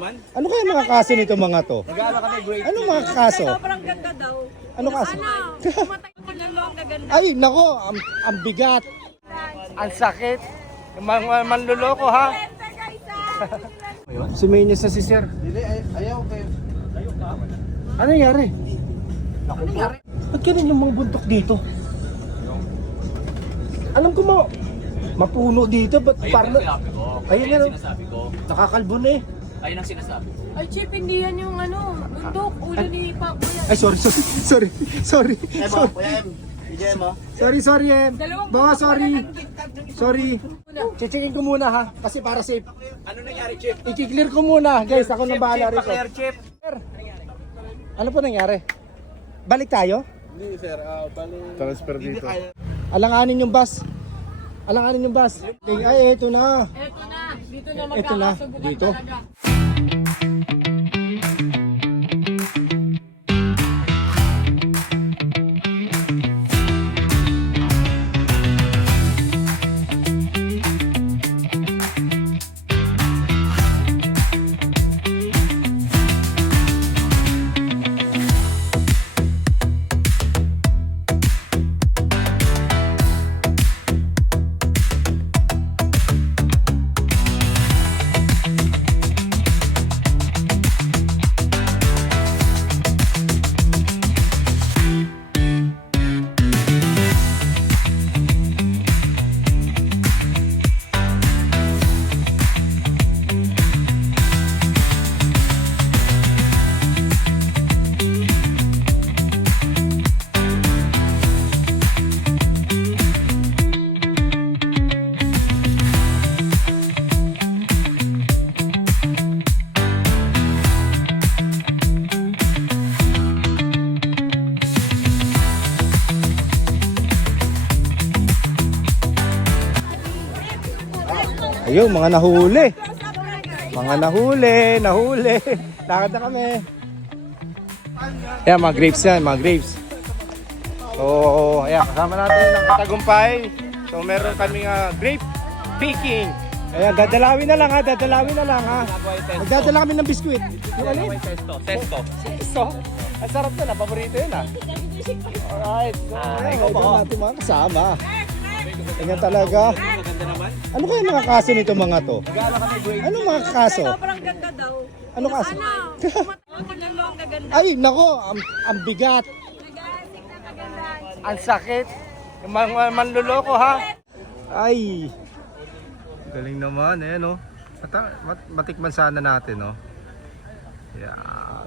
naman. Ano kaya mga kaso nito mga to? Nag-aaral kami grade Ano mga kaso? Sobrang ganda daw. Ano kaso? Pumatay ko ng long kaganda. Ay, nako, ang bigat. Ang sakit. Manluloko ha. Si Maynes na si Sir. Dili, ayaw kayo. Ano nangyari? Naku po. Ba't ganun yung mga buntok dito? Alam ko mapuno dito, ba't parang... Ayun nga, Sinasabi ko. nakakalbo na eh. Ayun ang sinasabi ko. Ay, Chip, hindi yan yung bundok. Ulo ni Paco yan. Ay, sorry. Sorry, Em. Bawa, sorry. Checkin ko muna ha, kasi para safe. Ano nangyari, Chip? I-clear ko muna, guys. Ako nang bahala rito. Pa-clear, Chip. Ano po nangyari? Balik tayo? Hindi, sir. Transfer dito. Alanganin yung bus. Ay, eto na. Eto na. Dito na Eto na. magkakasubukan Dito. talaga. Ayun, mga nahuli. Nahuli. Lakad na kami. Ayan, mga grapes yan, mga grapes. So, ayan, kasama natin ng Katagumpay. So, meron kaming grape picking. Ayan, dadalawin na lang ha. Magdadala kami ng biskuit. Yung ano yun? Sesto. Gusto? Ang sarap na, paborito yun ha. Alright, so, ayan, natin mga kasama. Ganyan talaga. Maganda naman. Ano kaya mga kaso nito mga to? Nag-aaral kami grade Ano mga kaso? Sobrang ganda daw. Ano kaso? Pumatay ko ng long kaganda. Ay, nako, ang bigat. Nag-aasik na kaganda. Ang sakit. Manluloko ha. Ay. Galing naman eh no. Matikman sana natin no. Yan.